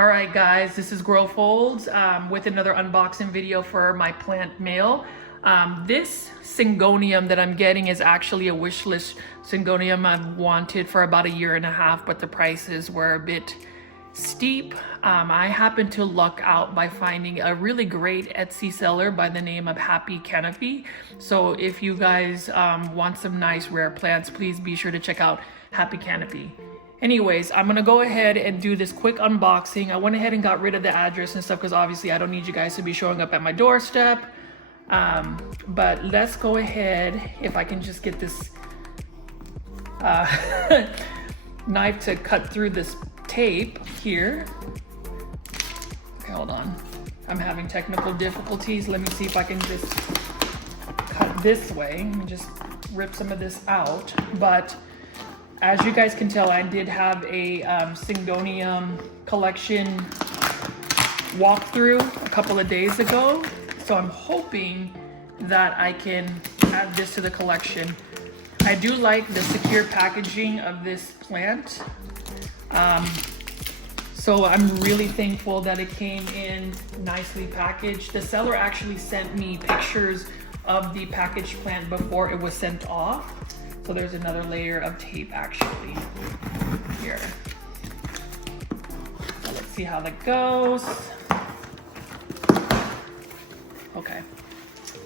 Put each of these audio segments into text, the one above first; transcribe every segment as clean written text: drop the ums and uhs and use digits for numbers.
All right, guys, this is Grow Folds with another unboxing video for my plant mail. This Syngonium that I'm getting is actually a wish list Syngonium I've wanted for about 1.5 years, but the prices were a bit steep. I happened to luck out by finding a really great Etsy seller by the name of HappyCanopy. So if you guys want some nice rare plants, please be sure to check out HappyCanopy. Anyways, I'm gonna go ahead and do this quick unboxing. I went ahead and got rid of the address and stuff because obviously I don't need you guys to be showing up at my doorstep. But let's go ahead, if I can just get this knife to cut through this tape here. Okay, hold on. I'm having technical difficulties. Let me see if I can just cut this way. Let me just rip some of this out. But as you guys can tell, I did have a Syngonium collection walkthrough a couple of days ago. So I'm hoping that I can add this to the collection. I do like the secure packaging of this plant. So I'm really thankful that it came in nicely packaged. The seller actually sent me pictures of the packaged plant before it was sent off. So there's another layer of tape actually here. So let's see how that goes. Okay,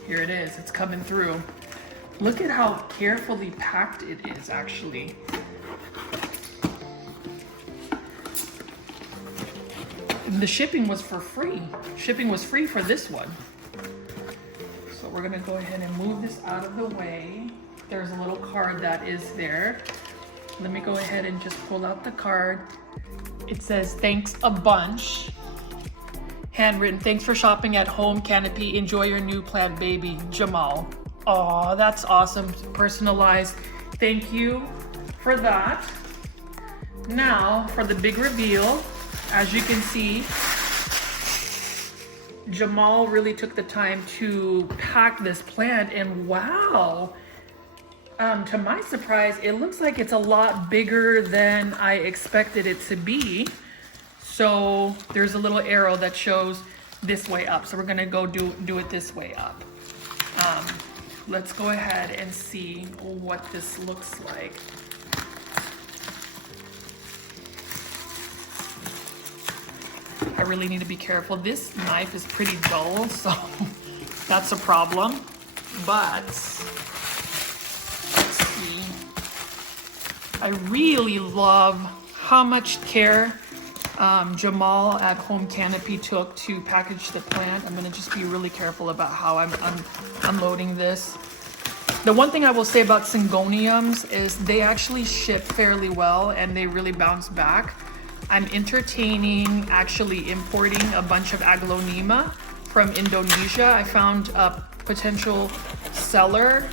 here it is. It's coming through. Look at how carefully packed it is actually. The shipping was for free. Shipping was free for this one. So we're gonna go ahead and move this out of the way. There's a little card that is there. Let me go ahead and just pull out the card. It says, "Thanks a bunch." Handwritten, "Thanks for shopping at HappyCanopy. Enjoy your new plant baby, Jamal." Oh, that's awesome. Personalized. Thank you for that. Now for the big reveal. As you can see, Jamal really took the time to pack this plant, and wow. To my surprise, it looks like it's a lot bigger than I expected it to be. So there's a little arrow that shows this way up. So we're gonna go do it this way up. Let's go ahead and see what this looks like. I really need to be careful. This knife is pretty dull, so that's a problem. But I really love how much care Jamal at HappyCanopy took to package the plant. I'm gonna just be really careful about how I'm unloading this. The one thing I will say about Syngoniums is they actually ship fairly well and they really bounce back. I'm entertaining actually importing a bunch of aglaonema from Indonesia. I found a potential seller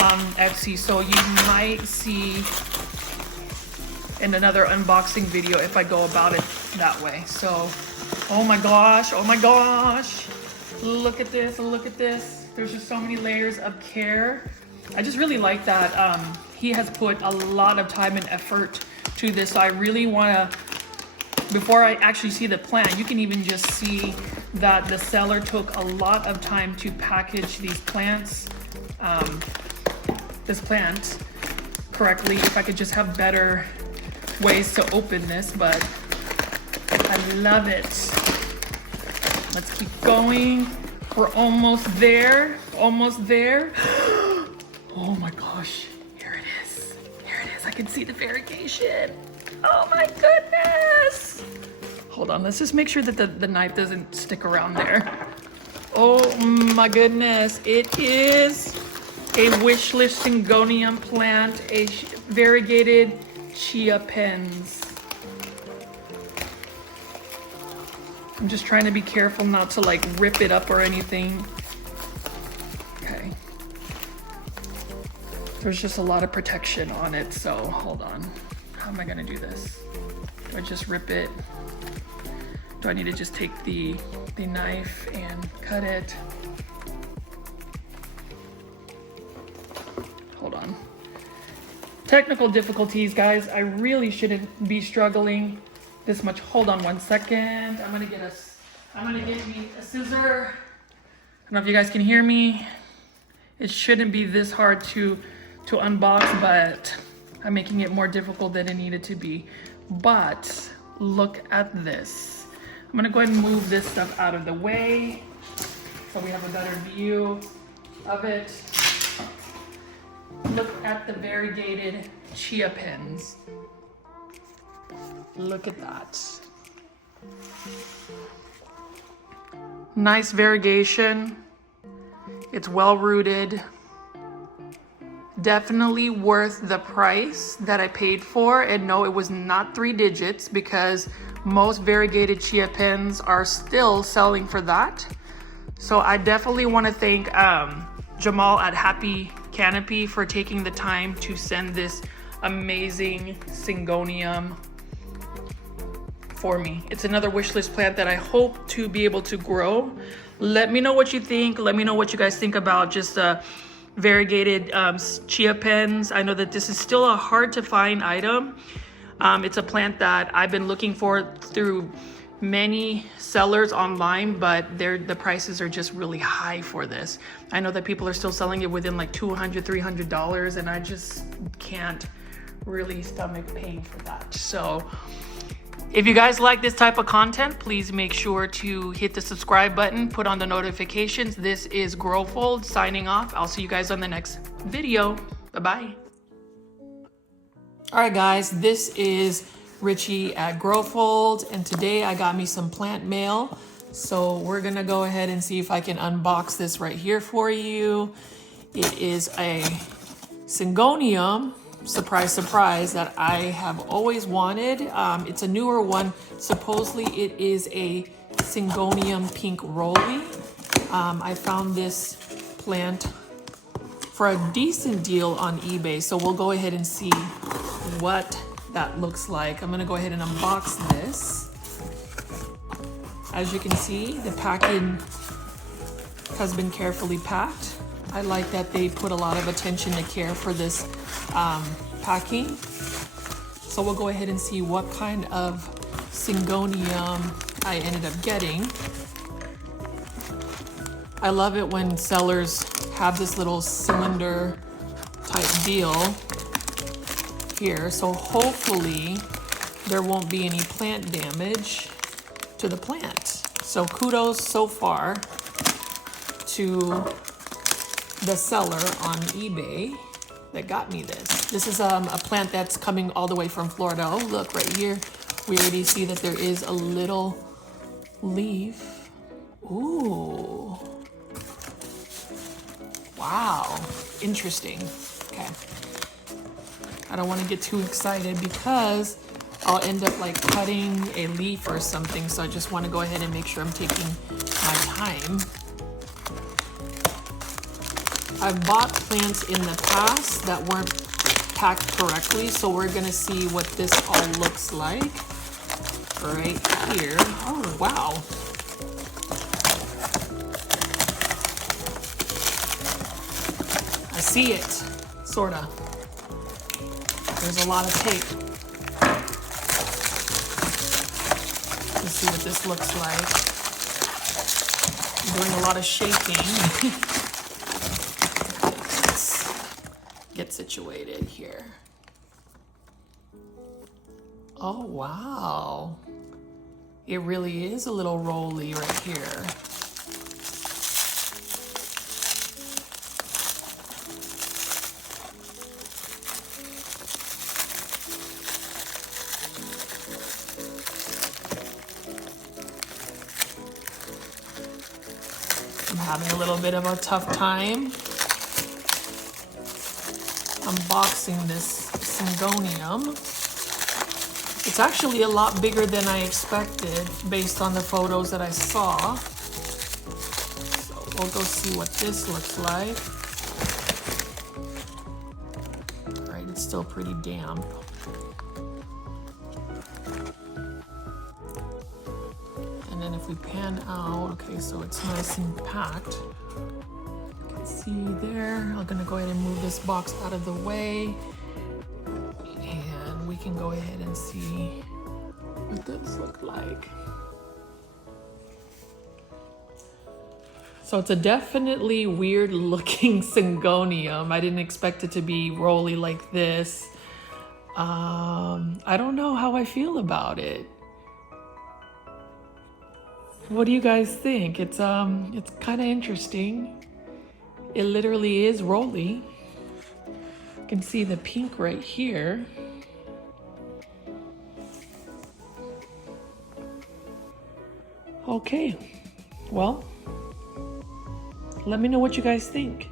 on Etsy, so you might see in another unboxing video if I go about it that way. So, oh my gosh, look at this, look at this. There's just so many layers of care. I just really like that he has put a lot of time and effort to this. So I really wanna, before I actually see the plant, you can even just see that the seller took a lot of time to package these plants, this plant correctly. If I could just have better ways to open this, but I love it. Let's keep going. We're almost there, almost there. Oh my gosh, here it is. Here it is, I can see the variegation. Oh my goodness. Hold on, let's just make sure that the knife doesn't stick around there. Oh my goodness, it is a wish list Syngonium plant, a variegated Chiapense. I'm just trying to be careful not to like rip it up or anything. Okay. There's just a lot of protection on it, so hold on. How am I gonna do this? Do I just rip it? Do I need to just take the knife and cut it? Hold on. Technical difficulties, guys. I really shouldn't be struggling this much. Hold on one second. I'm gonna get me a scissor. I don't know if you guys can hear me. It shouldn't be this hard to unbox, but I'm making it more difficult than it needed to be. But look at this. I'm gonna go ahead and move this stuff out of the way so we have a better view of it. Look at the variegated Chiapense. Look at that. Nice variegation. It's well rooted. Definitely worth the price that I paid for. And no, it was not 3 digits because most variegated Chiapense are still selling for that. So I definitely want to thank Jamal at HappyCanopy for taking the time to send this amazing Syngonium for me. It's another wish list plant that I hope to be able to grow. Let me know what you think. Let me know what you guys think about just variegated Chiapense. I know that this is still a hard to find item. It's a plant that I've been looking for through many sellers online, but the prices are just really high for this. I know that people are still selling it within like $200, $300, and I just can't really stomach paying for that. So if you guys like this type of content, please make sure to hit the subscribe button, put on the notifications. This is Growfold signing off. I'll see you guys on the next video. Bye-bye. All right, guys, this is Richie at Growfold, and today I got me some plant mail. So we're gonna go ahead and see if I can unbox this right here for you. It is a Syngonium, surprise, surprise, that I have always wanted. It's a newer one. Supposedly it is a Syngonium Pink Rolli. I found this plant for a decent deal on eBay. So we'll go ahead and see what that looks like. I'm gonna go ahead and unbox this. As you can see, the packaging has been carefully packed. I like that they put a lot of attention to care for this packing. So we'll go ahead and see what kind of Syngonium I ended up getting. I love it when sellers have this little cylinder type deal here. So hopefully there won't be any plant damage to the plant. So kudos so far to the seller on eBay that got me this. This is a plant that's coming all the way from Florida. Oh, look right here. We already see that there is a little leaf. Ooh. Wow, interesting. Okay. I don't want to get too excited because I'll end up like cutting a leaf or something. So I just want to go ahead and make sure I'm taking my time. I've bought plants in the past that weren't packed correctly. So we're going to see what this all looks like right here. Oh, wow. I see it, sorta. There's a lot of tape. Let's see what this looks like. I'm doing a lot of shaking. Let's get situated here. Oh, wow. It really is a little rolly right here. I'm having a little bit of a tough time unboxing this Syngonium. It's actually a lot bigger than I expected based on the photos that I saw. So we'll go see what this looks like. All right, it's still pretty damp. And then if we pan out, okay, so it's nice and packed. You can see there. I'm gonna go ahead and move this box out of the way. And we can go ahead and see what this look like. So it's a definitely weird looking Syngonium. I didn't expect it to be rolly like this. I don't know how I feel about it. What do you guys think? It's kind of interesting. It literally is rolly. You can see the pink right here. Okay, well, let me know what you guys think.